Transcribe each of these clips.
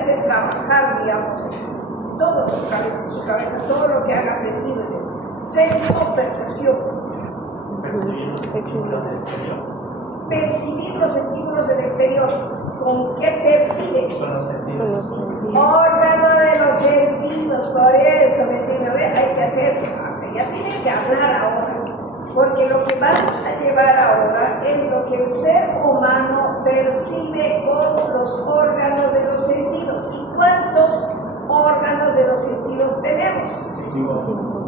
hacer trabajar, digamos, todo su cabeza, todo lo que han aprendido. Senso, percepción. Percibir los estímulos del exterior. Percibir los estímulos del exterior. ¿Con qué percibes? Con los sentidos. Órgano de los sentidos, por eso, ¿me entiendes? Hay que hacer, o sea, ya tienes que hablar ahora, porque lo que vamos a llevar ahora es lo que el ser humano percibe con los órganos de los sentidos. ¿Y cuántos órganos de los sentidos tenemos? 5.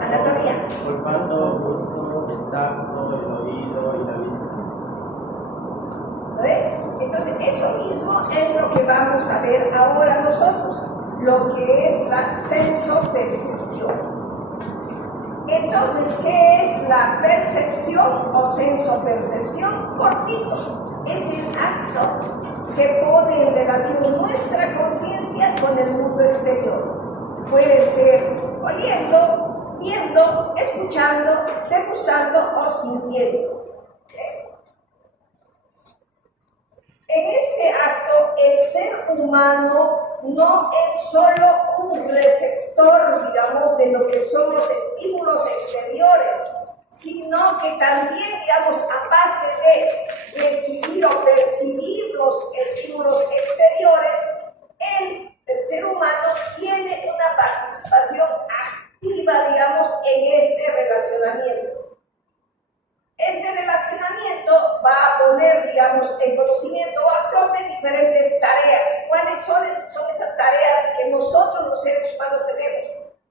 Anatomía. Olfato, gusto, tacto, el oído y la vista. Entonces, eso mismo es lo que vamos a ver ahora nosotros, lo que es la sensopercepción. Entonces, ¿qué es la percepción o sensopercepción? Cortito, es el acto que pone en relación nuestra conciencia con el mundo exterior. Puede ser oliendo, viendo, escuchando, degustando o sintiendo. En este acto, el ser humano no es solo un receptor, digamos, de lo que son los estímulos exteriores, sino que también, digamos, aparte de recibir o percibir los estímulos exteriores, el ser humano tiene una participación activa, digamos, en este relacionamiento. Este relacionamiento va a poner, digamos, en conocimiento o a flote diferentes tareas. ¿Cuáles son esas tareas que nosotros los seres humanos tenemos?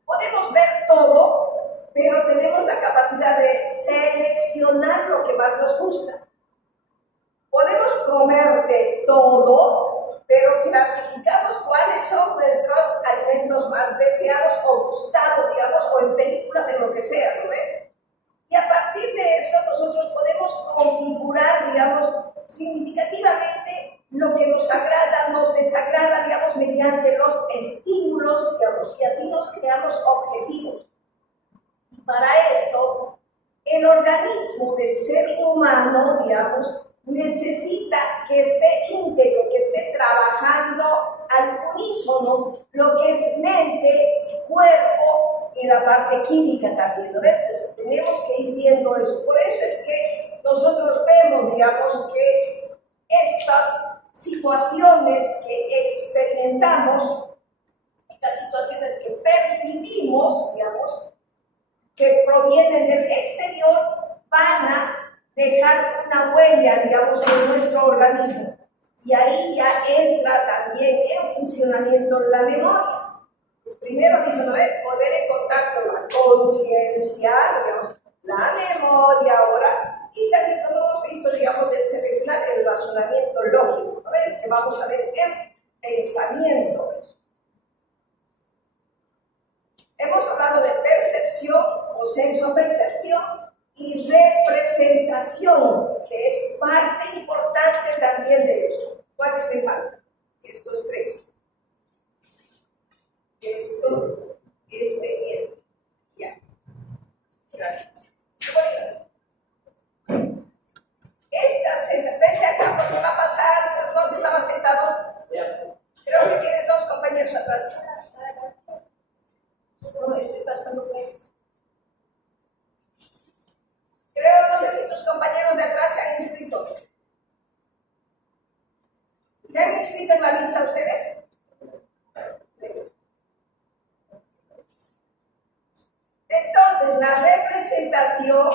Podemos ver todo, pero tenemos la capacidad de seleccionar lo que más nos gusta. Podemos comer de todo, pero clasificamos cuáles son nuestros alimentos más deseados o gustados, digamos, o en películas, en lo que sea, ¿no ven? Y a partir de esto nosotros podemos configurar, digamos, significativamente lo que nos agrada, nos desagrada, digamos, mediante los estímulos, digamos, y así nos creamos objetivos. Y para esto, el organismo del ser humano, digamos, necesita que esté íntegro, que esté trabajando al unísono, lo que es mente, cuerpo y la parte química también, ¿no? Entonces tenemos que ir viendo eso. Por eso es que nosotros vemos, digamos, que estas situaciones que experimentamos, estas situaciones que percibimos, digamos, que provienen del exterior, van a dejar una huella, digamos, en nuestro organismo. Y ahí ya entra también en funcionamiento la memoria. Primero dijo, ¿no? Poner en contacto la conciencia, digamos, la memoria ahora, y también como hemos visto, digamos, el seleccionar el razonamiento lógico, ¿no? Que vamos a ver en pensamiento. Hemos hablado de percepción o sensopercepción y representación, que es parte importante también de esto. ¿Cuáles me faltan? Estos tres. Esto, este y este. Ya. Gracias. Esta sensación, vente acá porque va a pasar. ¿Dónde estaba sentado? Creo que tienes dos compañeros atrás. No, estoy pasando pues. Creo, no sé si tus compañeros de atrás se han inscrito. ¿Se han inscrito en la lista ustedes? Entonces, la representación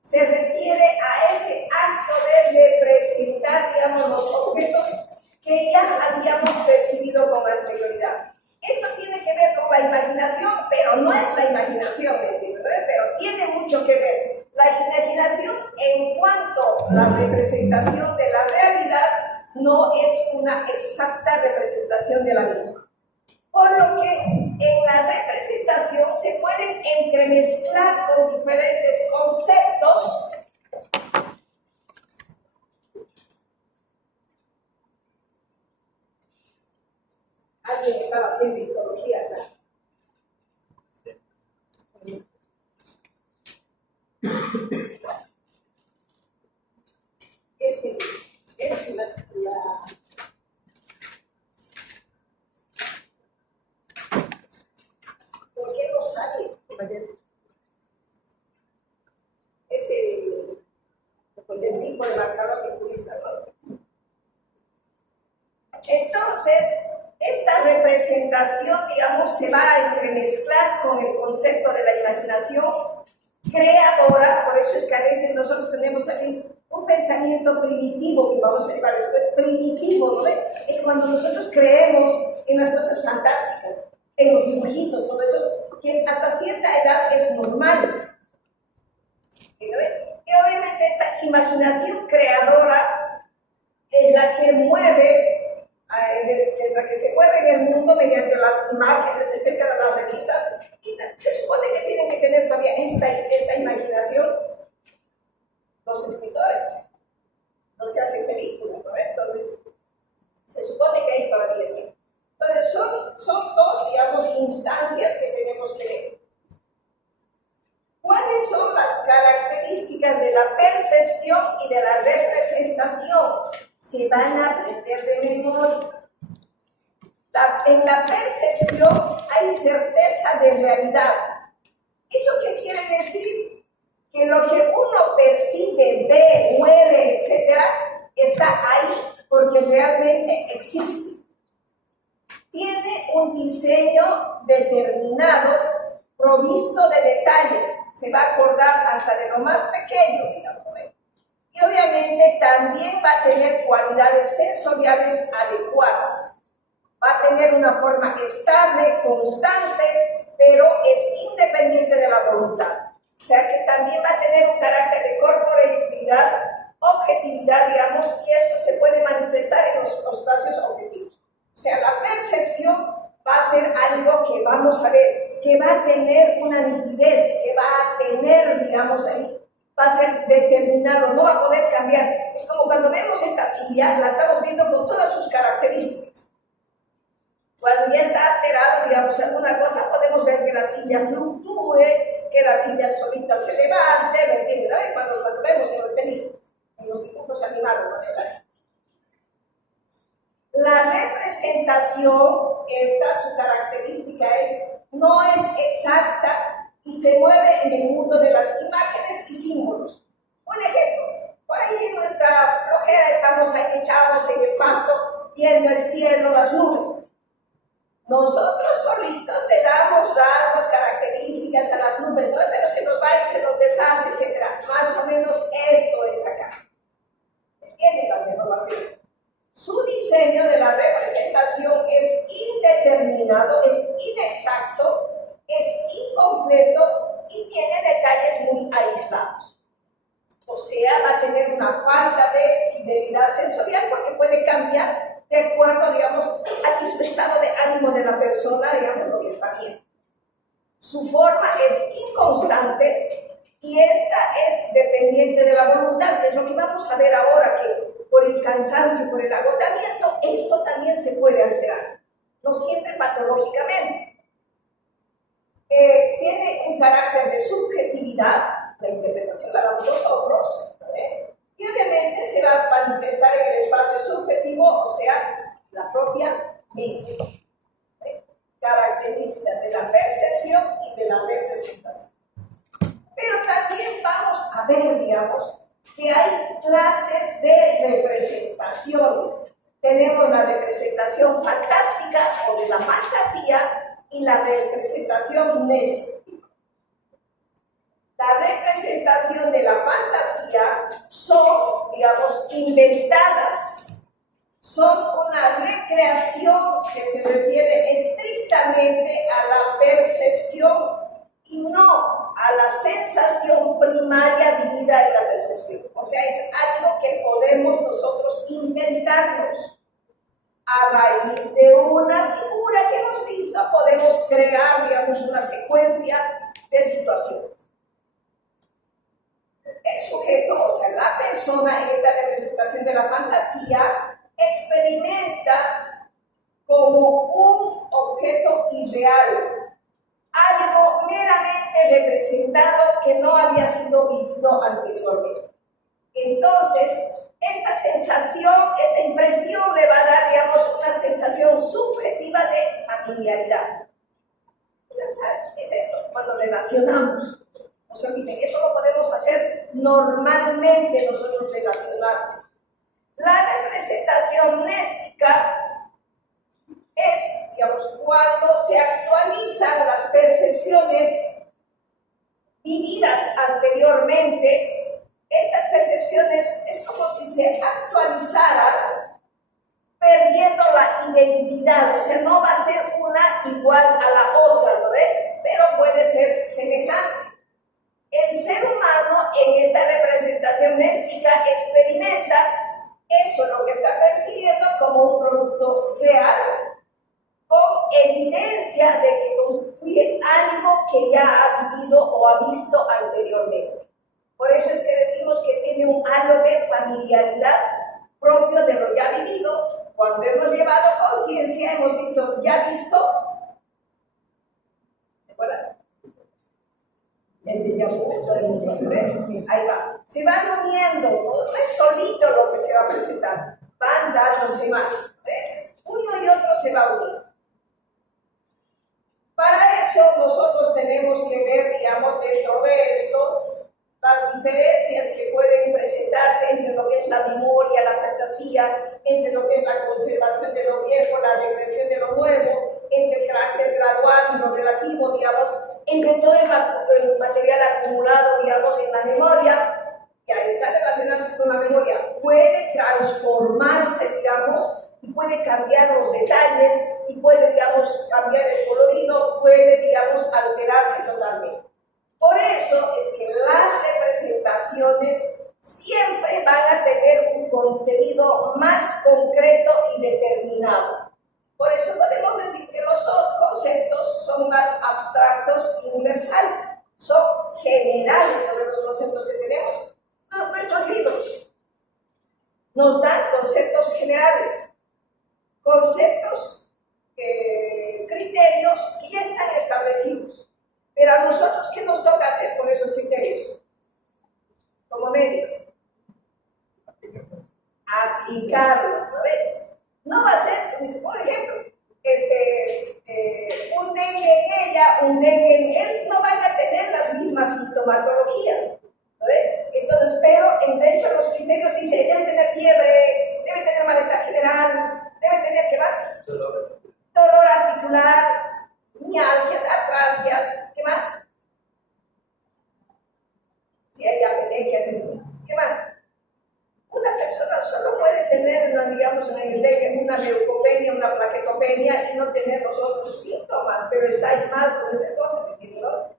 se refiere a ese acto de representar, digamos, los objetos que ya habíamos percibido con anterioridad. Esto tiene que ver con la imaginación, pero no es la imaginación, ¿entiendes? Pero tiene mucho que ver. La imaginación, en cuanto a la representación de la realidad, no es una exacta representación de la misma. Por lo que en la representación se pueden entremezclar con diferentes conceptos. Alguien estaba haciendo histología acá. Es la entonces, esta representación, digamos, se va a entremezclar con el concepto de la imaginación creadora. Por eso es que a veces nosotros tenemos también un pensamiento primitivo, que vamos a llevar después, primitivo, ¿no ve? Es cuando nosotros creemos en las cosas fantásticas, en los dibujitos, todo eso, que hasta cierta edad es normal. ¿No ve? Y obviamente esta imaginación creadora es la que mueve, es la que se mueve en el mundo mediante las imágenes, etcétera, las revistas, y se supone que tienen que tener todavía esta imaginación los escritores, los que hacen películas, ¿no? Entonces, se supone que hay todavía eso. Entonces, son dos, digamos, instancias que tenemos que ver. ¿Cuáles son las características de la percepción y de la representación? Se van a aprender de memoria. En la percepción hay certeza de realidad. ¿Eso qué quiere decir? Que lo que uno percibe, ve, huele, etcétera, está ahí porque realmente existe. Tiene un diseño determinado, provisto de detalles. Se va a acordar hasta de lo más pequeño, digamos. Y obviamente también va a tener cualidades sensoriales adecuadas. Va a tener una forma estable, constante, pero es independiente de la voluntad. O sea que también va a tener un carácter de corporeidad, objetividad, digamos, y esto se puede manifestar en los espacios objetivos. O sea, la percepción va a ser algo que vamos a ver, que va a tener una nitidez, que va a tener, digamos, ahí, va a ser determinado, no va a poder cambiar. Es como cuando vemos esta silla, la estamos viendo con todas sus características. Cuando ya está alterado, digamos, alguna cosa, podemos ver que la silla fluctúe, que la silla solita se levante, ¿me entiendes? ¿No? Cuando vemos en las películas, en los dibujos animados, ¿no? La representación, su característica no es exacta y se mueve en el mundo de las imágenes y símbolos. Un ejemplo, por ahí en nuestra flojera estamos ahí echados en el pasto, viendo el cielo, las nubes. Nosotros solitos le damos rasgos, características a las nubes, ¿no? Pero se nos va y se nos deshace, etc. Más o menos esto es acá. ¿Entienden las informaciones? Su diseño de la representación es indeterminado, es inexacto, es incompleto y tiene detalles muy aislados. O sea, va a tener una falta de fidelidad sensorial porque puede cambiar de acuerdo, digamos, al mismo estado de ánimo de la persona, digamos, lo que está bien. Su forma es inconstante y esta es dependiente de la voluntad, que es lo que vamos a ver ahora, que por el cansancio, por el agotamiento, esto también se puede alterar, no siempre patológicamente. Tiene un carácter de subjetividad, la interpretación la damos nosotros, ¿eh? Y obviamente se va a manifestar en el espacio subjetivo, o sea, la propia mente. ¿Eh? Características de la percepción y de la representación. Pero también vamos a ver, digamos, que hay clases de representaciones. Tenemos la representación fantástica o de la fantasía y la representación mnésica. La representación de la fantasía son, digamos, inventadas. Son una recreación que se refiere estrictamente a la percepción y no a la sensación primaria vivida en la percepción. O sea, es algo que podemos nosotros inventarnos. A raíz de una figura que hemos visto, podemos crear, digamos, una secuencia de situaciones. El sujeto, o sea, la persona en esta representación de la fantasía, experimenta como un objeto irreal, algo meramente representado que no había sido vivido anteriormente. Entonces, esta sensación, esta impresión le va a dar, digamos, una sensación subjetiva de familiaridad. ¿Qué es esto? Cuando relacionamos. No se olviden, eso lo podemos hacer normalmente nosotros relacionarnos. La representación mnéstica identidad, o sea, no va a ser una igual a la otra, ¿no ve? Pero puede ser semejante. El ser humano en esta representación mística experimenta eso, lo que está percibiendo, como un producto real, con evidencia de que constituye algo que ya ha vivido o ha visto anteriormente. Por eso es que decimos que tiene un halo de familiaridad propio de lo ya vivido. Cuando hemos llevado conciencia, hemos visto, ya visto, ¿se acuerdan? El déjà vu, todo eso, ahí va. Se van uniendo, no es solito lo que se va a presentar, van dándose más. Uno y otro se va a unir. Para eso nosotros tenemos que ver, digamos, dentro de esto, las diferencias que pueden presentarse entre lo que es la memoria, la fantasía, entre lo que es la conservación de lo viejo, la regresión de lo nuevo, entre el carácter gradual y lo relativo, digamos, entre todo el material acumulado, digamos, en la memoria, que ahí está relacionándose con la memoria, puede transformarse, digamos, y puede cambiar los detalles, y puede, digamos, cambiar el colorido, puede, digamos, alterarse totalmente. Por eso es que las representaciones siempre van a tener un contenido más concreto y determinado. Por eso podemos decir que los conceptos son más abstractos y universales, son generales de los conceptos que tenemos. Nuestros libros nos dan conceptos generales, conceptos, criterios que ya están establecidos. Pero a nosotros, ¿qué nos toca hacer con esos criterios? Como médicos. Aplicarlos, ¿sabes? No va a ser, por ejemplo, un dengue en ella, un dengue en él, no van a tener las mismas sintomatologías, ¿sabes? Entonces, pero dentro de los criterios dice, debe tener fiebre, debe tener malestar general, debe tener, ¿qué más? Dolor articular, mialgias, artralgias, ¿qué más? Si hay apendicitis, eso. ¿Qué más? Una persona solo puede tener una, digamos, una leucopenia, una plaquetopenia y no tener los otros síntomas, pero está ahí mal con esa cosa,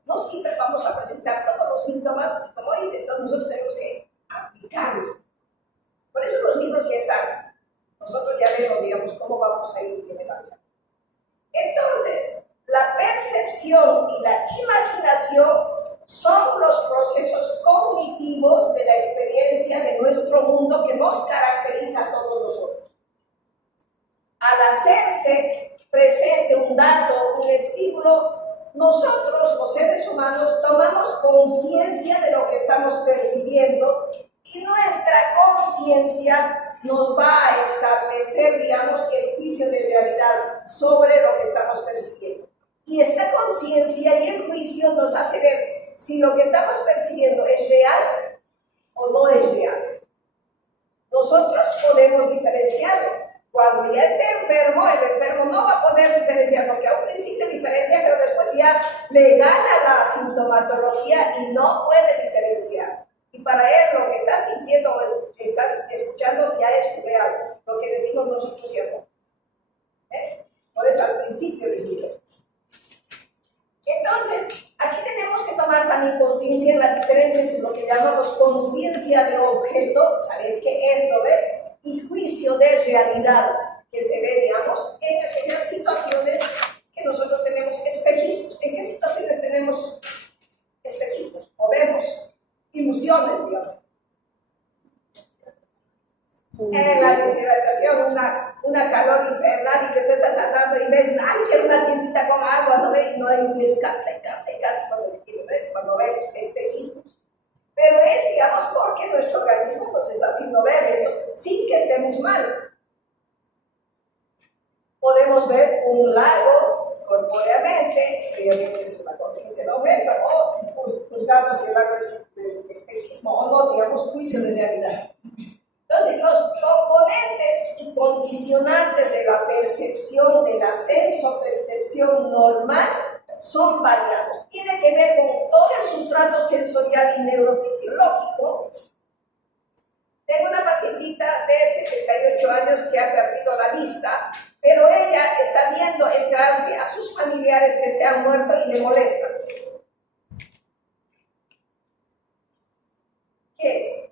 no siempre vamos a presentar todos los síntomas, como dice, entonces nosotros tenemos que aplicarlos. Por eso los libros ya están. Nosotros ya vemos, digamos, cómo vamos a ir generalizando. Entonces, la percepción y la imaginación son los procesos cognitivos de la experiencia de nuestro mundo que nos caracteriza a todos nosotros. Al hacerse presente un dato, un estímulo, nosotros, los seres humanos, tomamos conciencia de lo que estamos percibiendo y nuestra conciencia nos va a establecer, digamos, el juicio de realidad sobre lo que estamos percibiendo. Y esta conciencia y el juicio nos hace ver si lo que estamos percibiendo es real o no es real. Nosotros podemos diferenciarlo. Cuando ya esté enfermo, el enfermo no va a poder diferenciar, porque a un principio diferencia, pero después ya le gana la sintomatología y no puede diferenciar. Y para él lo que estás sintiendo o estás escuchando ya es real, lo que decimos nosotros ya no. Por eso al principio les digo. Entonces, aquí tenemos que tomar también conciencia de la diferencia entre lo que llamamos conciencia de objeto, saber qué es, ¿lo ve? Y juicio de realidad, que se ve, digamos, en aquellas situaciones que nosotros tenemos espejismos. ¿En qué situaciones tenemos espejismos? O vemos ilusiones, digamos. En la deshidratación, una calor infernal y que tú estás andando y ves, ay, quiero una tiendita con agua, ¿no ves? Y no hay, es seca, cuando vemos espejismos. Pero es, digamos, porque nuestro organismo nos está haciendo ver eso sin que estemos mal. Podemos ver un lago corpóreamente, obviamente es una conciencia del objeto, o si juzgamos si el lago es de espejismo o no, digamos, juicio de realidad. Entonces, los componentes y condicionantes de la percepción, del ascenso, percepción normal, son variados. Tiene que ver con todo el sustrato sensorial y neurofisiológico. Tengo una pacientita de 78 años que ha perdido la vista pero ella está viendo entrarse a sus familiares que se han muerto y le molestan. ¿Qué es?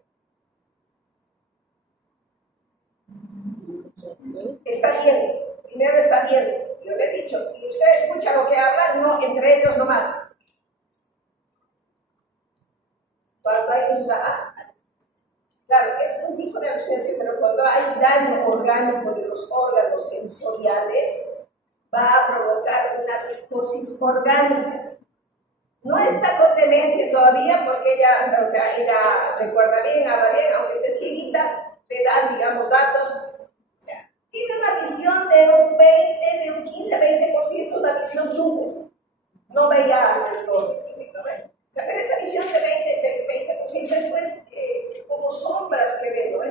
Está viendo, primero está viendo. Yo le he dicho, y usted escucha lo que hablan, no, entre ellos nomás. Cuando hay un claro, es un tipo de alucinación, pero cuando hay daño orgánico de los órganos sensoriales, va a provocar una psicosis orgánica. No está con demencia todavía, porque ella, ella recuerda bien, habla bien, aunque esté cieguita, le dan, digamos, datos. O sea, tiene una visión de un 20, de un 15-20%, una visión nube. No veía al todo, ¿no ven? O sea, pero esa visión de 20% es pues como sombras que ven, ¿no?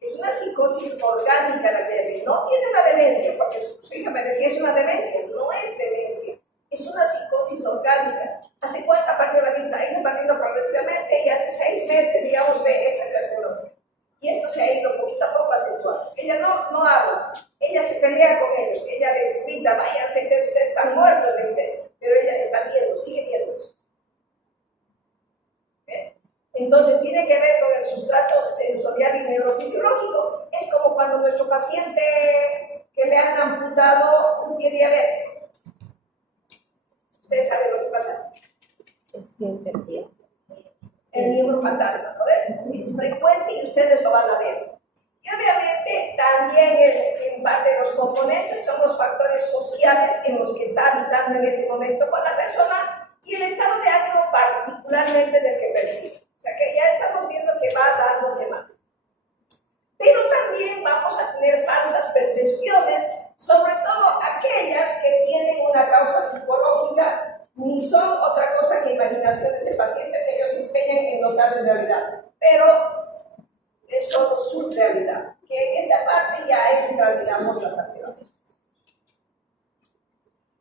Es una psicosis orgánica la que no tiene una demencia, porque su hija me decía es una demencia, no es demencia, es una psicosis orgánica. ¿Hace cuánto ha perdido la vista? Ha ido perdiendo progresivamente y hace 6 meses, digamos, ve esa cardiología. Y esto se ha ido poquito a poco acentuando. Ella no habla, ella se pelea con ellos, ella les grita, váyanse, ustedes están muertos, le dice, pero ella está viendo, sigue viendo eso. Entonces tiene que ver con el sustrato sensorial y neurofisiológico. Es como cuando nuestro paciente que le han amputado un pie diabético. Ustedes saben lo que pasa. Se siente el pie. El miembro fantasma, ¿no ven? Es frecuente y ustedes lo van a ver. Y obviamente también en parte de los componentes son los factores sociales en los que está habitando en ese momento con la persona y el estado de ánimo particularmente del que percibe. O sea que ya estamos viendo que va dándose más. Pero también vamos a tener falsas percepciones, sobre todo aquellas que tienen una causa psicológica, ni son otra cosa que imaginaciones del paciente que ellos se empeñan en notarles realidad. Pero es solo su realidad, que en esta parte ya entran, digamos, las alteraciones.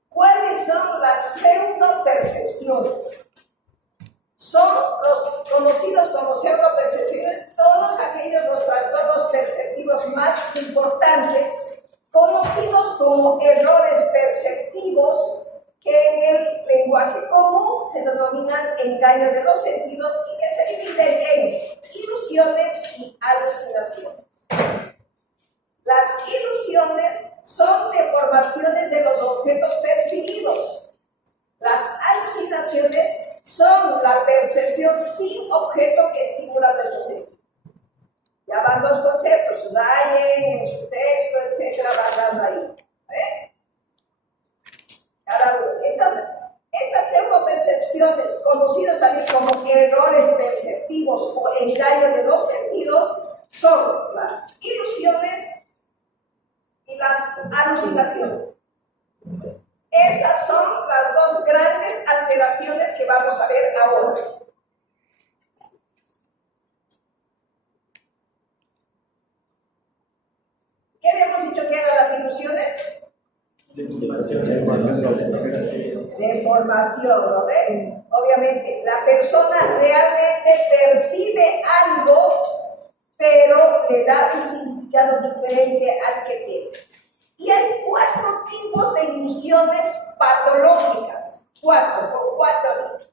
¿Cuáles son las pseudopercepciones? Son los conocidos como pseudopercepciones, todos aquellos los trastornos perceptivos más importantes, conocidos como errores perceptivos, que en el lenguaje común se denominan engaño de los sentidos y que se dividen en ilusiones y alucinaciones. Las ilusiones son deformaciones de los objetos percibidos. Las alucinaciones son la percepción sin objeto que estimula nuestro sentido. Ya van dos conceptos, Ryan en su texto, etcétera, van dando ahí. Cada uno. Entonces, estas pseudopercepciones, conocidas también como errores perceptivos o engaño de los sentidos, son las ilusiones y las alucinaciones. Esas son las dos grandes alteraciones que vamos a ver ahora. ¿Qué habíamos dicho que eran las ilusiones? Deformación, ¿no ven? Obviamente, la persona realmente percibe algo, pero le da un significado diferente al que tiene. Y hay 4 tipos de ilusiones patológicas. 4 así.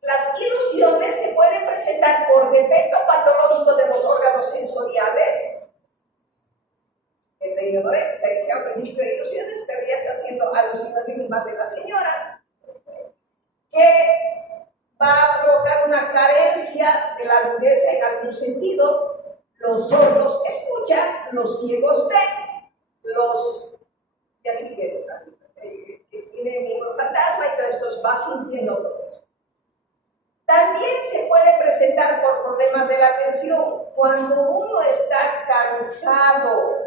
Las ilusiones se pueden presentar por defecto patológico de los órganos sensoriales. El medio decía al principio de ilusiones, pero ya está haciendo alucinaciones más de la señora, que va a provocar una carencia de la agudeza en algún sentido. Los sordos escuchan, los ciegos ven, los ya sí que tienen miembro fantasma y todo esto va sintiendo todo eso. También se puede presentar por problemas de la atención cuando uno está cansado,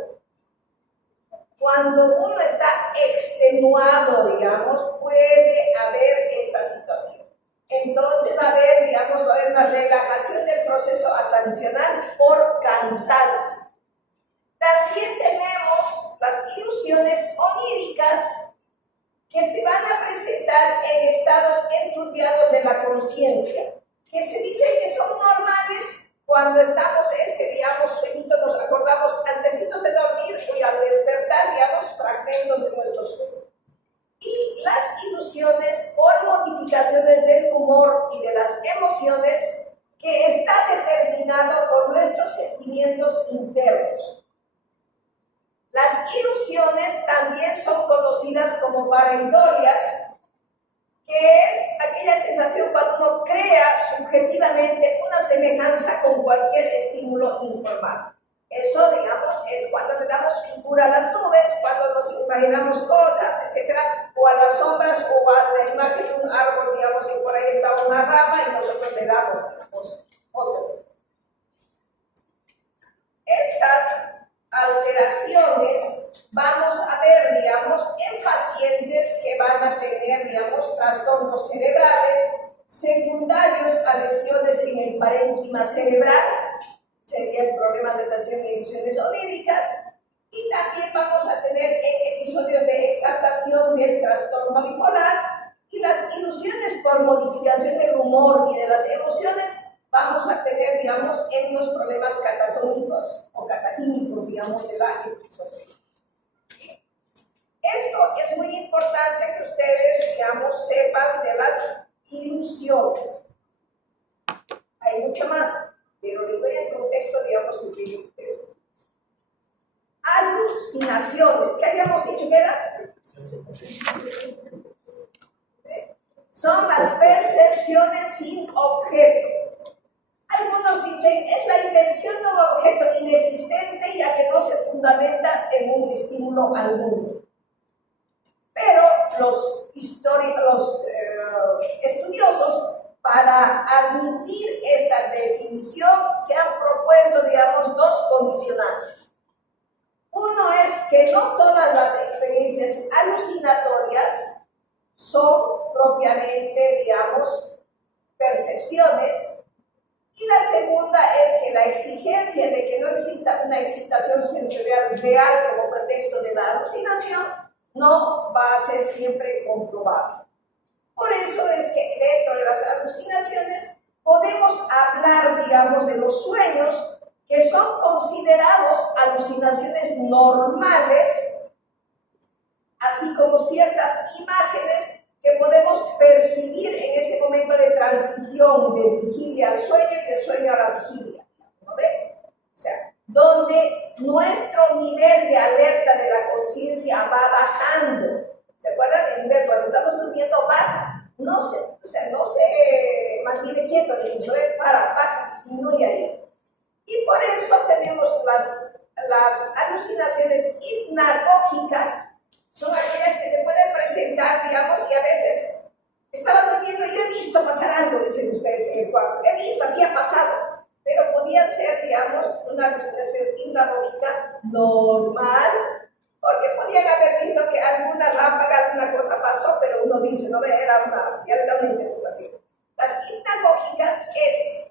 cuando uno está extenuado, digamos, puede haber esta situación. Entonces va a haber una relajación del proceso atencional por cansancio. También tenemos las ilusiones oníricas que se van a presentar en estados enturbiados de la conciencia, que se dice que son normales cuando estamos sueñito, nos acordamos antecitos de dormir, Las ilusiones también son conocidas como pareidolias, que es aquella sensación cuando uno crea subjetivamente una semejanza con cualquier estímulo informal. Eso, digamos, es cuando le damos figura a las nubes, cuando nos imaginamos cosas, etcétera, o a las sombras o a la imagen de un árbol, digamos, que por ahí está una rama y nosotros le damos, digamos, otras. Estas alteraciones vamos a ver, digamos, en pacientes que van a tener, digamos, trastornos cerebrales secundarios a lesiones en el parénquima cerebral, serían problemas de atención y ilusiones oníricas, y también vamos a tener episodios de exaltación del trastorno bipolar, y las ilusiones por modificación del humor y de las emociones vamos a tener, digamos, en los problemas catatónicos o catatímicos, digamos, de la esquizofrenia. Esto es muy importante que ustedes, digamos, sepan de las ilusiones. Hay mucho más, pero les doy el contexto, digamos, que quiero que ustedes vean. Alucinaciones, ¿qué habíamos dicho que eran? Son las percepciones sin objeto. Algunos dicen, es la invención de un objeto inexistente ya que no se fundamenta en un estímulo alguno. Pero los estudiosos, para admitir esta definición, se han propuesto, digamos, dos condicionantes. Uno es que no todas las experiencias alucinatorias son propiamente, digamos, percepciones. Y la segunda es que la exigencia de que no exista una excitación sensorial real como pretexto de la alucinación no va a ser siempre comprobable. Por eso es que dentro de las alucinaciones podemos hablar, digamos, de los sueños que son considerados alucinaciones normales, así como ciertas imágenes que podemos percibir en ese momento de transición de vigilia al sueño y de sueño a la vigilia, ¿no ven? O sea, donde nuestro nivel de alerta de la conciencia va bajando. ¿Se acuerdan? El nivel cuando estamos durmiendo baja, no se mantiene quieto, baja, disminuye ahí. Y por eso tenemos las alucinaciones hipnagógicas. Son aquellas que se pueden presentar, digamos, y a veces estaba durmiendo y he visto pasar algo, dicen ustedes en el cuarto. He visto, así ha pasado. Pero podía ser, digamos, una alucinación hipnagógica normal, porque podían haber visto que alguna ráfaga, alguna cosa pasó, pero uno dice, no, ya le da una interpretación. Las hipnagógicas es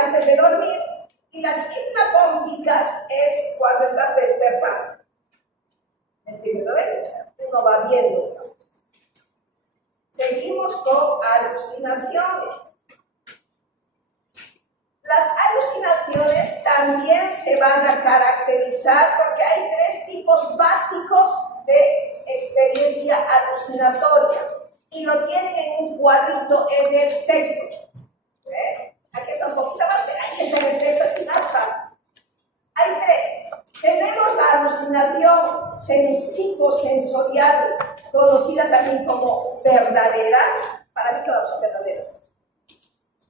antes de dormir, y las hipnagógicas es cuando estás despertando. ¿Entienden? O sea, uno va viendo, digamos. Seguimos con alucinaciones. Las alucinaciones también se van a caracterizar porque hay tres tipos básicos de experiencia alucinatoria y lo tienen en un cuadrito en el texto. ¿Ven? Aquí está un poquito más, pero ahí está en el texto, así más fácil. Hay tres. Tenemos la alucinación psicosensorial, conocida también como verdadera. Para mí todas son verdaderas.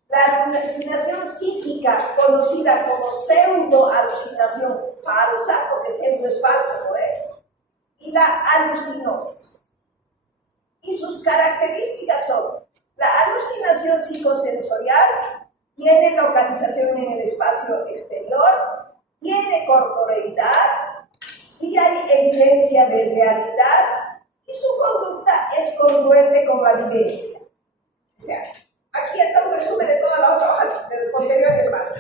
La alucinación psíquica, conocida como pseudo-alucinación falsa, porque pseudo es falso, ¿no es? Y la alucinosis. Y sus características son: la alucinación psicosensorial tiene localización en el espacio exterior, tiene corporeidad, sí hay evidencia de realidad y su conducta es congruente con la vivencia. O sea, aquí está un resumen de toda la otra hoja, de los posteriores más.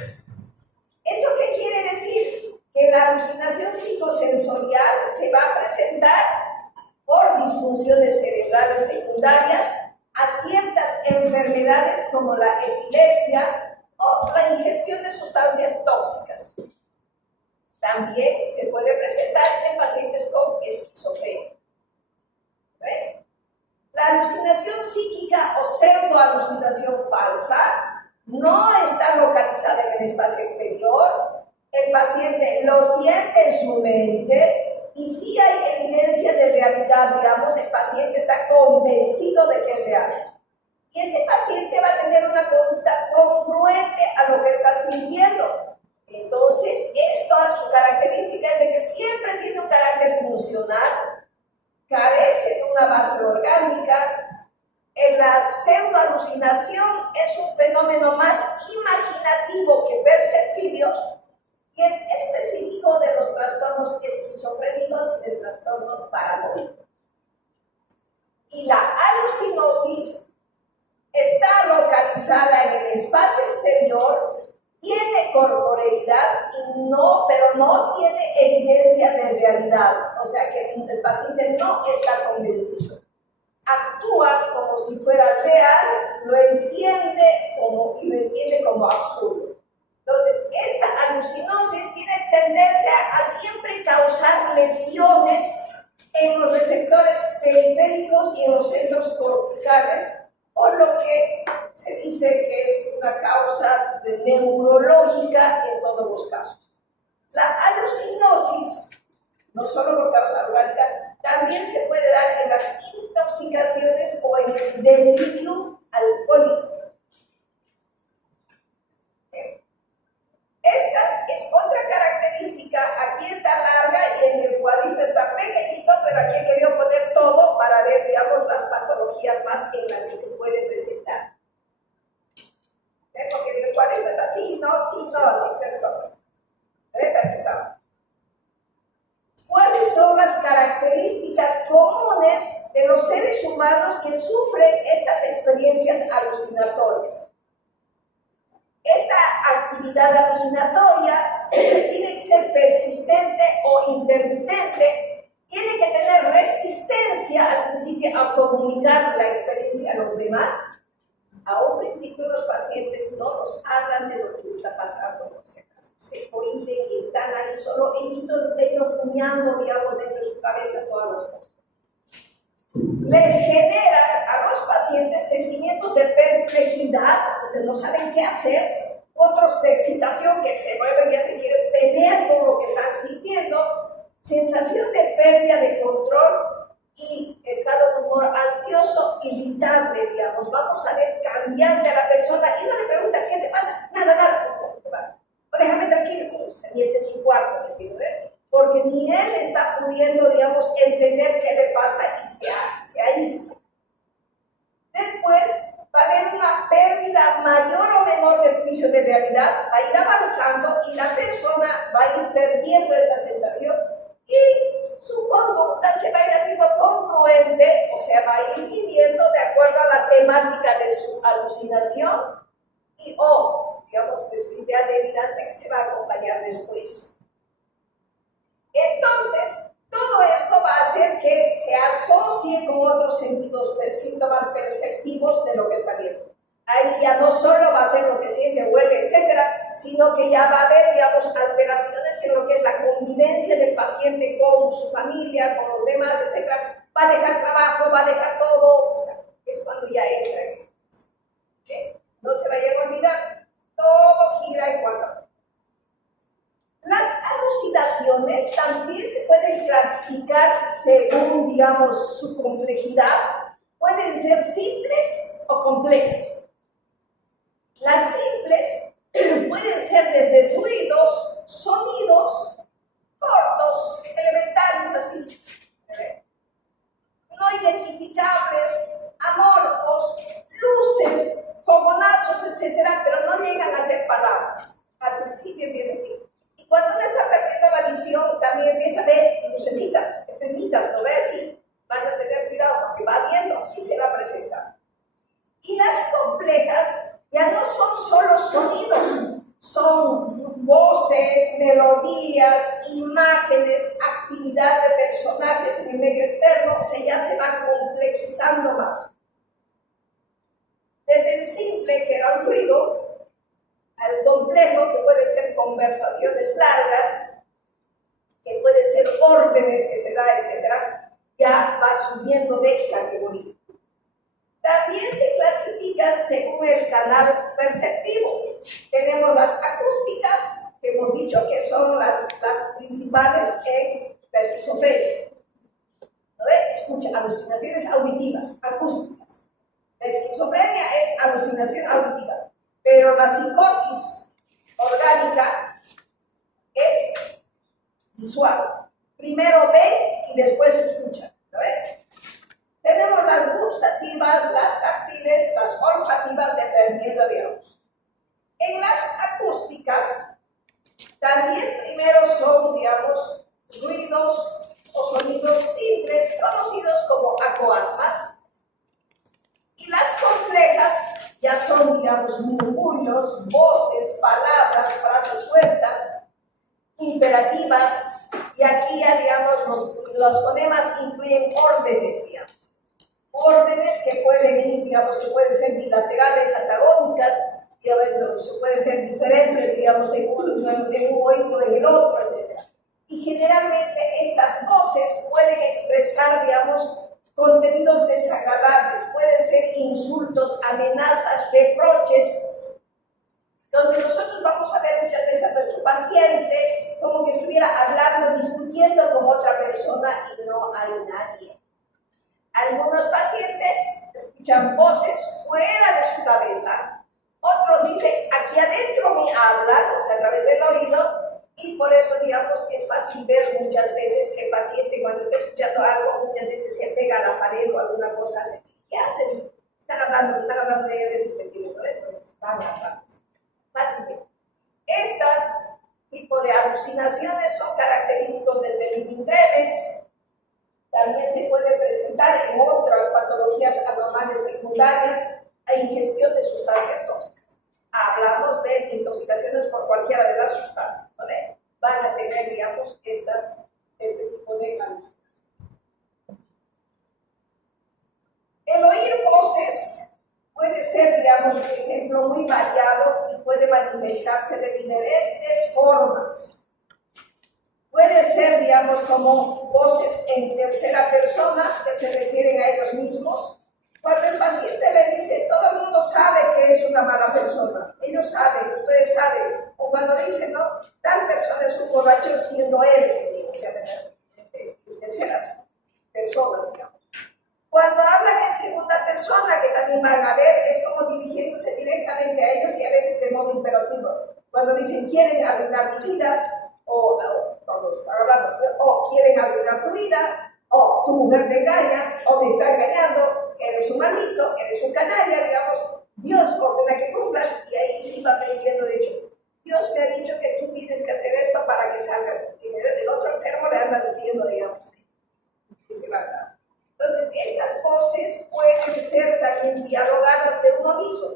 ¿Eso qué quiere decir? Que la alucinación psicosensorial se va a presentar por disfunciones cerebrales secundarias a ciertas enfermedades como la epilepsia o la ingestión de sustancias tóxicas. También se puede presentar en pacientes con esquizofrenia. ¿Ven? La alucinación psíquica o pseudoalucinación falsa no está localizada en el espacio exterior, el paciente lo siente en su mente y sí hay evidencia de realidad, digamos, el paciente está convencido de que es real. Y este paciente va a tener una conducta congruente a lo que está sintiendo. Entonces, su característica es de que siempre tiene un carácter funcional, carece de una base orgánica. La pseudoalucinación es un fenómeno más imaginativo que perceptivo y es específico de los trastornos esquizofrénicos y del trastorno paranoico. Y la alucinosis está localizada en el espacio exterior, tiene corporeidad, pero no tiene evidencia de realidad, o sea que el paciente no está convencido. Actúa como si fuera real, lo entiende como absurdo. Entonces, esta alucinosis tiene tendencia a siempre causar lesiones en los receptores periféricos y en los centros corticales, por lo que se dice que es una causa neurológica en todos los casos. La alucinosis, no solo por causa orgánica, también se puede dar en las intoxicaciones o en el delirio alcohólico. Esta es otra característica, aquí está larga y en el cuadrito está pequeñito, pero aquí he querido poner todo para ver, digamos, las patologías más en las que se puede presentar. Porque en el cuadrito está sí, así tres cosas. Aquí está. ¿Cuáles son las características comunes de los seres humanos que sufren estas experiencias alucinatorias? Esta actividad alucinatoria tiene que ser persistente o intermitente, tiene que tener resistencia al principio a comunicar la experiencia a los demás. A un principio los pacientes no nos hablan de lo que les está pasando, por si acaso. Se cohiben y están ahí solo ellos rumiando, digamos, dentro de su cabeza todas las cosas. Les genera a los pacientes sentimientos de perplejidad, entonces no saben qué hacer, otros de excitación que se mueven, ya se quieren pelear con lo que están sintiendo, sensación de pérdida de control y estado de humor ansioso, irritable, digamos. Vamos a ver cambiante a la persona y uno le pregunta, ¿qué te pasa? Nada, se va. Déjame tranquilo, se mete en su cuarto, porque ni él está pudiendo, digamos, entender qué le pasa y se aísla. Después va a haber una pérdida mayor o menor del juicio de realidad, va a ir avanzando y la persona va a ir perdiendo esta sensación y su conducta se va a ir haciendo congruente, o sea, va a ir viviendo de acuerdo a la temática de su alucinación y digamos, de su idea delirante que se va a acompañar después. Entonces, todo esto va a hacer que se asocie con otros síntomas perceptivos de lo que está viendo. Ahí ya no solo va a ser lo que siente, huele, etcétera, sino que ya va a haber, digamos, alteraciones en lo que es la convivencia del paciente con su familia, con los demás, etcétera. Va a dejar trabajo, va a dejar todo, o sea, es cuando ya entra en esto. ¿Okay? No se vayan a olvidar, todo gira en cuanto a... Las alucinaciones también se pueden clasificar según, digamos, su complejidad. Pueden ser simples o complejas. Las simples pueden ser desde ruidos, sonidos, cortos, elementales así, no identificables, amorfos, luces, fogonazos, etcétera, pero no llegan a ser palabras. Al principio empieza así. Cuando uno está perdiendo la visión, también empieza a ver lucecitas, estrellitas, ¿lo ve así? Van a tener cuidado porque va viendo, así se va presentando. Y las complejas ya no son solo sonidos, son voces, melodías, imágenes, actividad de personajes en el medio externo, o sea, ya se va complejizando más. Desde el simple, que era un ruido, al complejo, que pueden ser conversaciones largas, que pueden ser órdenes que se da, etc., ya va subiendo de categoría. También se clasifican según el canal perceptivo. Tenemos las acústicas, que hemos dicho que son las principales en la esquizofrenia. ¿No ve? Escucha, alucinaciones auditivas, acústicas. La esquizofrenia es alucinación auditiva, pero la psicosis orgánica es visual. Primero ve y después escucha. ¿No ve? Tenemos las gustativas, las táctiles, las olfativas, dependiendo, digamos. En las acústicas, también primero son, digamos, ruidos o sonidos simples, conocidos como acoasmas. Y las complejas ya son, digamos, murmullos, voces, palabras, frases sueltas, imperativas. Y aquí ya, digamos, los fonemas incluyen órdenes, digamos. Órdenes que pueden ir, digamos, que pueden ser bilaterales, antagónicas, digamos, pueden ser diferentes, digamos, en un oído, en el otro, etc. Y generalmente estas voces pueden expresar, digamos, contenidos desagradables, pueden ser insultos, amenazas, reproches, donde nosotros vamos a ver muchas veces a nuestro paciente como que estuviera hablando, discutiendo con otra persona y no hay nadie. Algunos pacientes escuchan voces fuera de su cabeza, otros dicen, aquí adentro me hablan, o sea, a través del oído, y por eso, digamos, es fácil ver muchas veces que el paciente cuando está escuchando algo, muchas veces se pega a la pared o alguna cosa, hace, ¿qué hacen? Están hablando de ahí adentro, ¿me entienden? Entonces, van a hablar fácilmente. Estas tipos de alucinaciones son característicos del delirium tremens. También se puede presentar en otras patologías anormales secundarias a ingestión de sustancias tóxicas. Hablamos de intoxicaciones por cualquiera de las sustancias, ¿no? Van a tener, digamos, este tipo de alucinaciones. El oír voces puede ser, digamos, un ejemplo muy variado y puede manifestarse de diferentes formas. Puede ser, digamos, como voces en tercera persona que se refieren a ellos mismos. Cuando el paciente le dice, todo el mundo sabe que es una mala persona, ellos saben, ustedes saben, o cuando dicen, no, tal persona es un borracho siendo él, o sea, en terceras personas, digamos. Cuando hablan en segunda persona, que también van a ver, es como dirigiéndose directamente a ellos y a veces de modo imperativo. Cuando dicen, quieren arruinar mi vida, o quieren arruinar tu vida, o tu mujer te engaña, o me está engañando, eres un maldito, eres un canalla, digamos, Dios ordena que cumplas, y ahí sí va pidiendo, de hecho, Dios te ha dicho que tú tienes que hacer esto para que salgas. El otro enfermo le anda diciendo, digamos, que se va a dar. Entonces, estas voces pueden ser también dialogadas de uno mismo.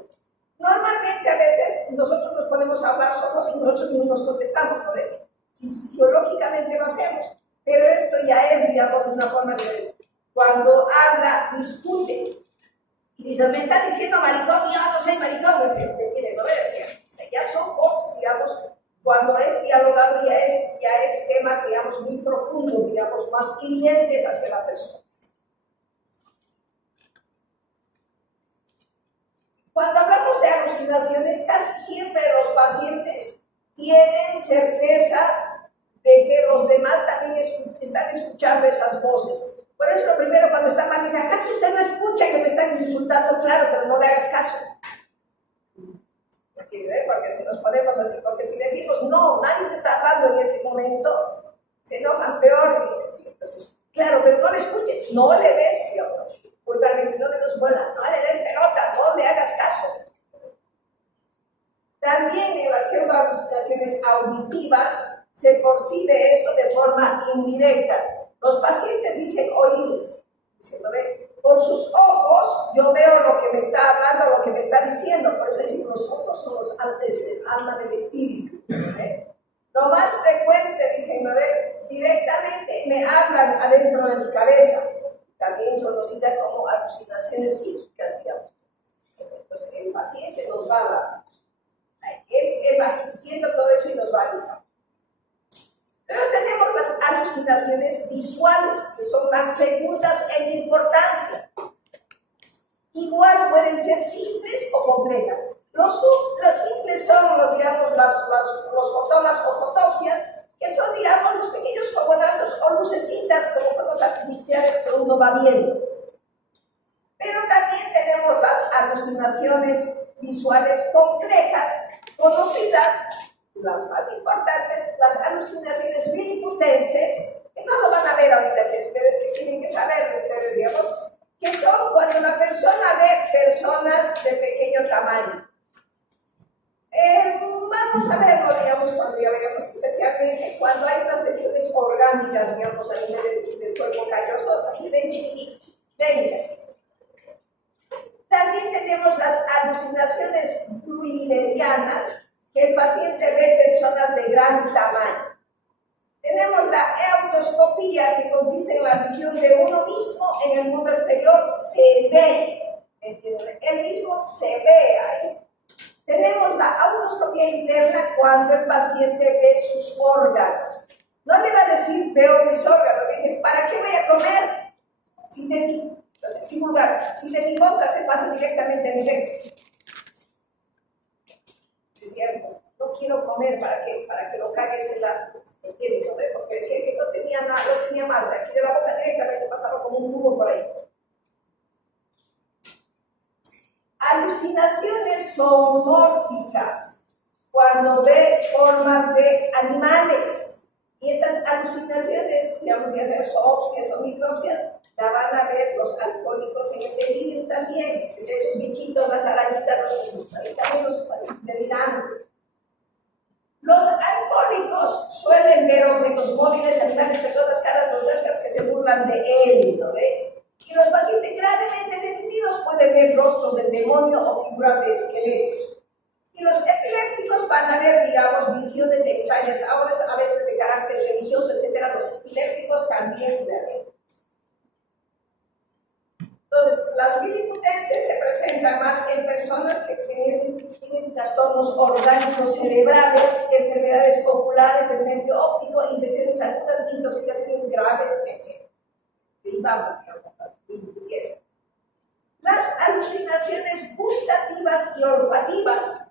Normalmente, a veces, nosotros nos ponemos a hablar solos y nosotros mismos nos contestamos, ¿no ves? Fisiológicamente lo hacemos, pero esto ya es, digamos, de una forma diferente. Cuando habla, discute, y dice, me está diciendo maricón, y yo no soy maricón, ¿me entienden? ¿No ves? O sea, ya son cosas, digamos, cuando es dialogado ya es temas, digamos, muy profundos, digamos, más hirientes hacia la persona. Cuando hablamos de alucinaciones, casi siempre los pacientes tienen certeza de que los demás también están escuchando esas voces. Por eso lo primero cuando está mal dice, ¿acaso usted no escucha que me están insultando? Claro, pero no le hagas caso. Porque si nos ponemos así, porque si decimos, no, nadie te está hablando en ese momento, se enojan peor y dicen, sí, entonces, claro, pero no le escuches, no le des, digamos, vulgarmente, no le des bola, no le des pelota, no le hagas caso. También en las pseudoalucinaciones auditivas se percibe esto de forma indirecta. Los pacientes dicen oír, dicen, ¿no ve? Por sus ojos yo veo lo que me está hablando, lo que me está diciendo, por eso dicen los ojos son los alma del espíritu. ¿Eh? Lo más frecuente, dicen, ¿no ve? Directamente me hablan adentro de mi cabeza, también conocida como alucinaciones psíquicas, digamos. Entonces el paciente nos va a hablar. Él va sintiendo todo eso y nos va a avisar. Luego tenemos las alucinaciones visuales, que son las segundas en importancia. Igual pueden ser simples o complejas. Los simples son digamos, los fotomas o fotopsias, que son, digamos, los pequeños fogonazos o lucecitas como fuegos artificiales que uno va viendo. Pero también tenemos las alucinaciones visuales complejas, conocidas, las más importantes, las alucinaciones liliputenses, que no lo van a ver ahorita, pero es que tienen que saber ustedes, digamos, que son cuando la persona ve personas de pequeño tamaño. Vamos a verlo, digamos, cuando ya veamos, especialmente cuando hay unas lesiones orgánicas, digamos, a nivel del cuerpo calloso, así ven chiquititos, ven. También tenemos las alucinaciones guliverianas, que el paciente ve personas de gran tamaño. Tenemos la eutoscopía, que consiste en la visión de uno mismo en el mundo exterior, se ve, ¿entienden? Él mismo se ve ahí. Tenemos la autoscopía interna cuando el paciente ve sus órganos. No le va a decir, veo mis órganos, dice, ¿para qué voy a comer? Si de mi boca se pasa directamente a mi recto. Es cierto, no quiero comer, ¿para qué? Para que lo cague ese lado. ¿Entiendes? Porque decía que no tenía nada, no tenía más, de aquí de la boca directamente pasaba como un tubo por ahí. Alucinaciones zoomórficas, cuando ve formas de animales. Y estas alucinaciones, digamos, ya sean zoopsias o micropsias, la van a ver los alcohólicos en el delirio también. Se ve esos bichitos, las arañitas, ahí también los pacientes delirantes. Los alcohólicos suelen ver objetos móviles, animales, personas, caras grotescas que se burlan de él, ¿no ve? Y los pacientes gravemente deprimidos pueden ver rostros del demonio o figuras de esqueletos. Y los epilépticos van a ver, digamos, visiones extrañas, ahora a veces de carácter religioso, etc. Los epilépticos también la ven. Entonces, las liliputenses se presentan más en personas que tienen trastornos orgánicos cerebrales, enfermedades oculares del nervio óptico, infecciones agudas, intoxicaciones graves, etc. Y vamos, las alucinaciones gustativas y olfativas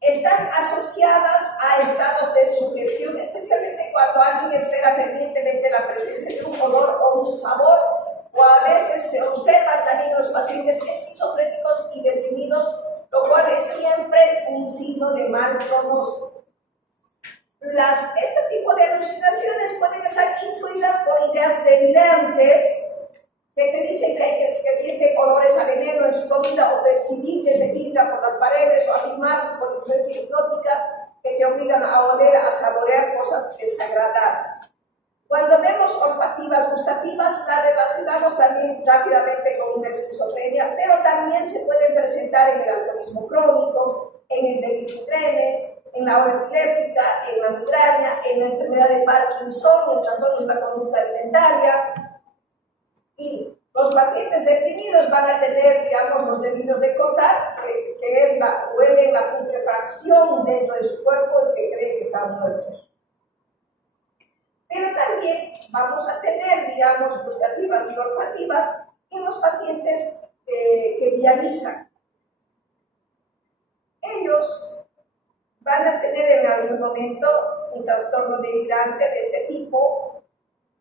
están asociadas a estados de sugestión, especialmente cuando alguien espera fervientemente la presencia de un olor o un sabor, o a veces se observan también en los pacientes esquizofrénicos y deprimidos, lo cual es siempre un signo de mal pronóstico. Este tipo de alucinaciones pueden estar influidas por ideas delirantes que te dicen que sienten olores a veneno en su comida, o percibir que se filtra por las paredes, o afirmar por influencia hipnótica que te obligan a oler, a saborear cosas desagradables. Cuando vemos olfativas, gustativas, la relacionamos también rápidamente con una esquizofrenia, pero también se pueden presentar en el alcoholismo crónico, en el delirio tremens, en la hora epiléptica, en la migraña, en la enfermedad de Parkinson, en trastornos de la conducta alimentaria. Y los pacientes deprimidos van a tener, digamos, los delirios de Cotard, que es huelen la putrefacción dentro de su cuerpo y que creen que están muertos. Pero también vamos a tener, digamos, gustativas y olfativas en los pacientes que dializan. Ellos van a tener en algún momento un trastorno delirante de este tipo,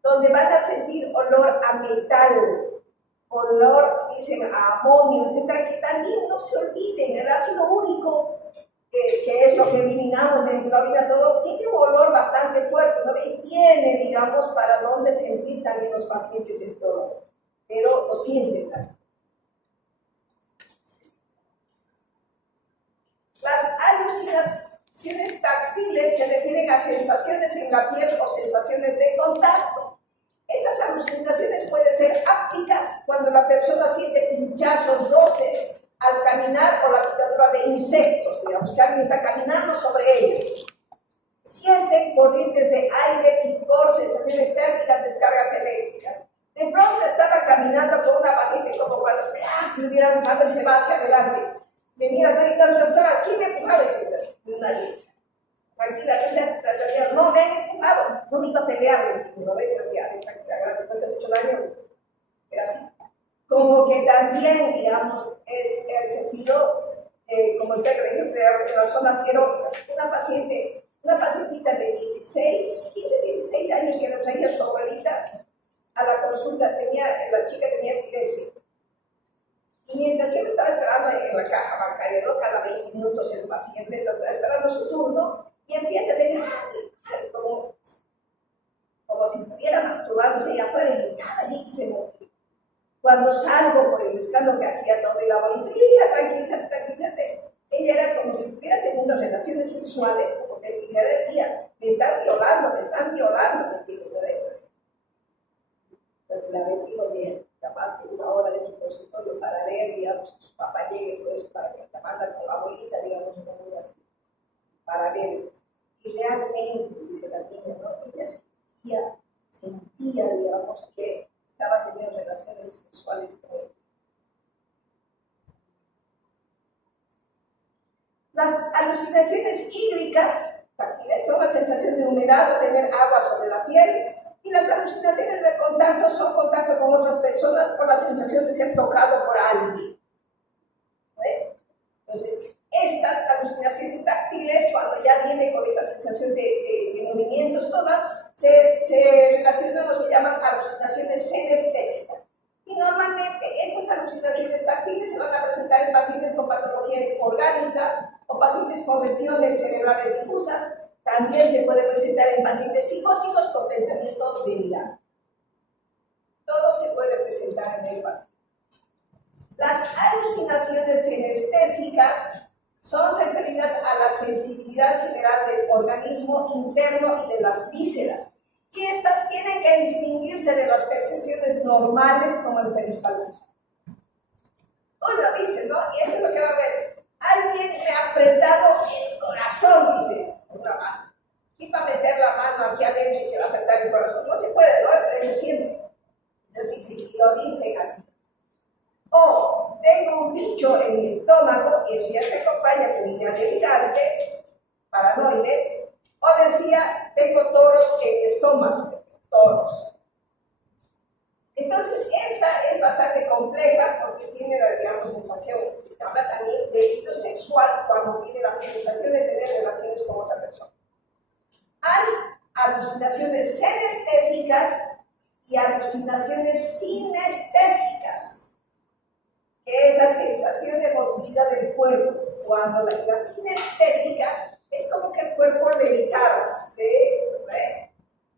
donde van a sentir olor a metal, olor, dicen, a amonio, etc. Que también no se olviden, el ácido úrico, que es lo que eliminamos dentro de la orina, todo tiene un olor bastante fuerte, ¿no? Y tiene, digamos, para dónde sentir también los pacientes este olor, pero lo sienten también. Las alucinaciones táctiles se refieren a sensaciones en la piel o sensaciones de contacto. Estas alucinaciones pueden ser ápticas, cuando la persona siente pinchazos, roces al caminar, o la picadura de insectos, digamos que alguien está caminando sobre ellos. Sienten corrientes de aire, picor, sensaciones térmicas, descargas eléctricas. De pronto estaba caminando con una paciente como cuando le hubiera empujado y se va hacia adelante. Me mira, me dice, doctora, ¿quién me empujaba? De una alianza. Tranquila, no me han empujado, no me iba a pelear, no me decía, tranquila, gracias, no te has hecho daño. Era así. Como que también, digamos, es el sentido como está en las zonas eróticas. Una pacientita de 16 años que le traía su abuelita a la consulta, la chica tenía epilepsia. Y mientras él estaba esperando en la caja bancaria, ¿no? Cada 20 minutos el paciente estaba esperando su turno y empieza a tener como si estuviera masturbándose allá afuera y gritaba y se movía. Cuando salgo por el escándalo que hacía todo y la abuelita, hija, tranquilízate. Ella era como si estuviera teniendo relaciones sexuales, como que ella decía, me están violando, me dijo, ¿no? Entonces la metimos y capaz que una hora de su consultorio para ver, digamos, que su papá llegue, todo eso, para que la mandan con la abuelita, digamos, como así, para ver eso. Y realmente, dice la niña, ¿no? Ella sentía, digamos, que estaba teniendo relaciones sexuales con él. Las alucinaciones hídricas, táctiles, son la sensación de humedad o tener agua sobre la piel, y las alucinaciones de contacto son contacto con otras personas con la sensación de ser tocado por alguien. ¿Ve? Entonces, estas alucinaciones táctiles, cuando ya viene con esa sensación de movimientos todas, se relacionan o se llaman alucinaciones senestésicas. Y normalmente estas alucinaciones táctiles se van a presentar en pacientes con patología orgánica o pacientes con lesiones cerebrales difusas. También se puede presentar en pacientes psicóticos con pensamiento delirante. Todo se puede presentar en el paciente. Las alucinaciones senestésicas son referidas a la sensibilidad general del organismo interno y de las vísceras. Y estas tienen que distinguirse de las percepciones normales como el peristaltismo. Uno dice, ¿no? Y esto es lo que va a ver. Alguien me ha apretado el corazón, dice una mano. ¿Quién va a meter la mano aquí adentro y te va a apretar el corazón? No se puede, ¿no? Pero lo siente. Entonces dice, y lo dicen así. O tengo un bicho en mi estómago, y eso ya se acompaña con línea delirante, paranoide. O decía, tengo toros en el estómago, toros. Entonces, esta es bastante compleja porque tiene la, digamos, sensación, se habla también de delito sexual cuando tiene la sensación de tener relaciones con otra persona. Hay alucinaciones senestésicas y alucinaciones sinestésicas, que es la sensación de motricidad del cuerpo. Cuando la sinestésica es como que el cuerpo levitara, ¿sí? ¿Ve?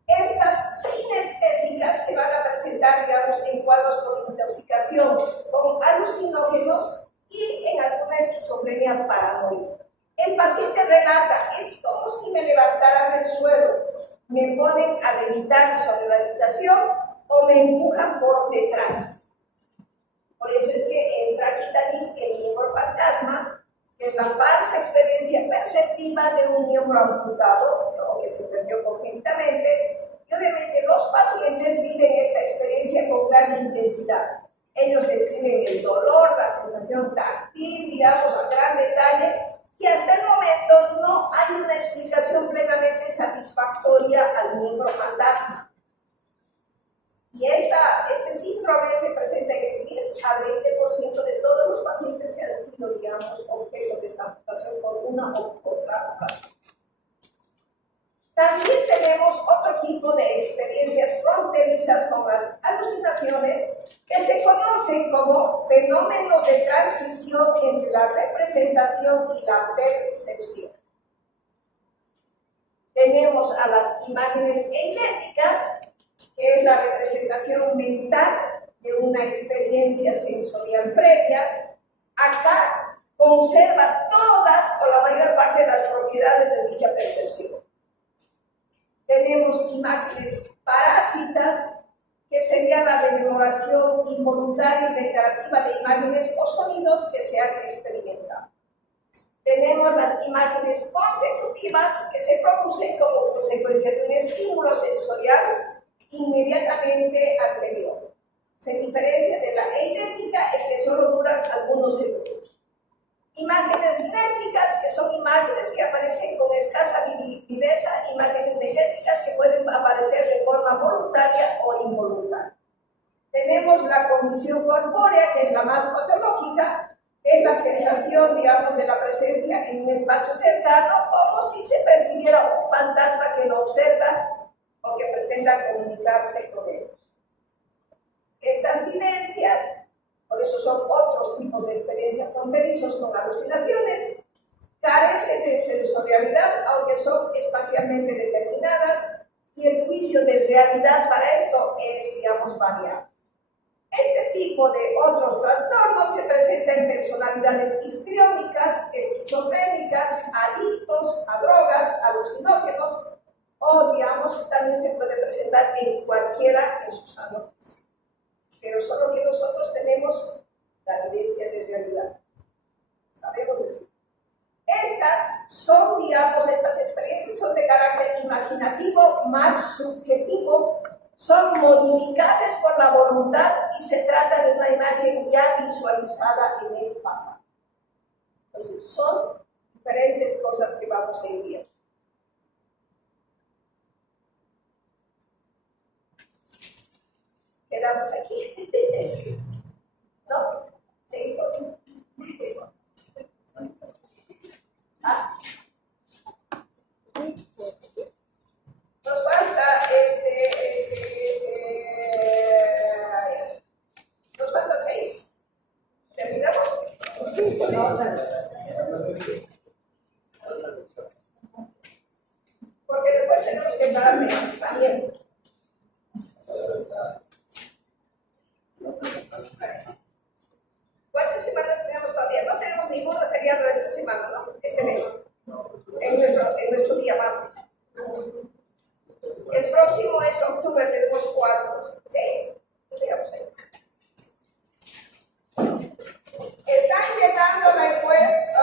Estas sinestésicas se van a presentar, digamos, en cuadros con intoxicación, con alucinógenos y en alguna esquizofrenia paranoide. El paciente relata, es como si me levantaran del suelo, me ponen a levitar sobre la habitación o me empujan por detrás. Por eso es que entra aquí también el miembro fantasma, que es la falsa experiencia perceptiva de un miembro amputado o que se perdió congénitamente, y obviamente los pacientes viven esta experiencia con gran intensidad. Ellos describen el dolor, la sensación táctil, digamos, a gran detalle, y hasta el momento no hay una explicación plenamente satisfactoria al miembro fantasma. Y este síndrome se presenta en el 10 a 20% de todos los pacientes que han sido, digamos, objeto de esta amputación por una u otra razón. También tenemos otro tipo de experiencias fronterizas con las alucinaciones que se conocen como fenómenos de transición entre la representación y la percepción. Tenemos a las imágenes eiléticas, que es la representación mental de una experiencia sensorial previa. Acá conserva todas o la mayor parte de las propiedades de dicha percepción. Tenemos imágenes parásitas, que sería la rememoración involuntaria y reiterativa de imágenes o sonidos que se han experimentado. Tenemos las imágenes consecutivas, que se producen como consecuencia de un estímulo sensorial inmediatamente anterior. Se diferencia de la eilética en que solo duran algunos segundos. Imágenes mnésicas, que son imágenes que aparecen con escasa viveza, imágenes eiléticas que pueden aparecer de forma voluntaria o involuntaria. Tenemos la cognición corpórea, que es la más patológica, es la sensación, digamos, de la presencia en un espacio cercano, como si se persiguiera un fantasma que lo observa o que pretenda comunicarse con ellos. Estas vivencias, por eso son otros tipos de experiencias fronterizos con alucinaciones, carecen de sensorialidad, aunque son espacialmente determinadas, y el juicio de realidad para esto es, digamos, variable. Este tipo de otros trastornos se presenta en personalidades histriónicas, esquizofrénicas, adictos a drogas, alucinógenos, o, digamos, también se puede presentar en cualquiera de sus anotes. Pero solo que nosotros tenemos la vivencia de realidad. Sabemos decir. Estas son, digamos, estas experiencias son de carácter imaginativo, más subjetivo, son modificables por la voluntad y se trata de una imagen ya visualizada en el pasado. Entonces, son diferentes cosas que vamos a ir viendo. ¿Quedamos aquí? ¿No? ¿Seguimos? ¿Ah? Nos falta nos falta 6. ¿Terminamos? Porque después tenemos que estar pensamiento. ¿Cuántas semanas tenemos todavía? No tenemos ningún feriado esta semana, ¿no? Este mes. En nuestro día martes. El próximo es octubre, tenemos 4. Sí, digamos ahí. Están llenando la encuesta,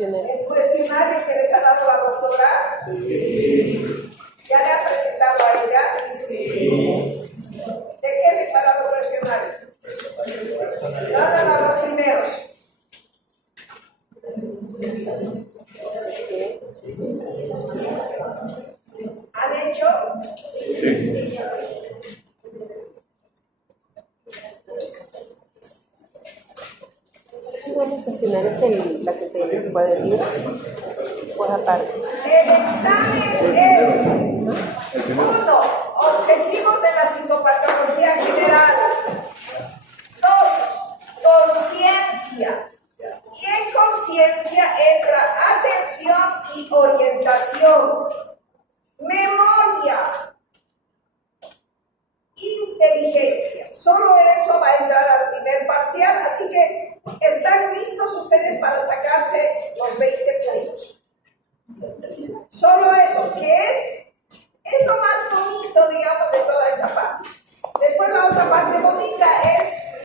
el cuestionario que les ha dado la doctora. Sí. ¿Ya le ha presentado a ella? Sí. ¿De qué les ha dado el cuestionario? Nada a los primeros. ¿Han hecho? Sí. Vamos a cuestionar la que te puede ir por aparte. El examen es 1. Objetivos de la psicopatología general. 2. Conciencia. Y en conciencia entra atención y orientación. Memoria. Inteligencia. Solo eso va a entrar al primer parcial, así que está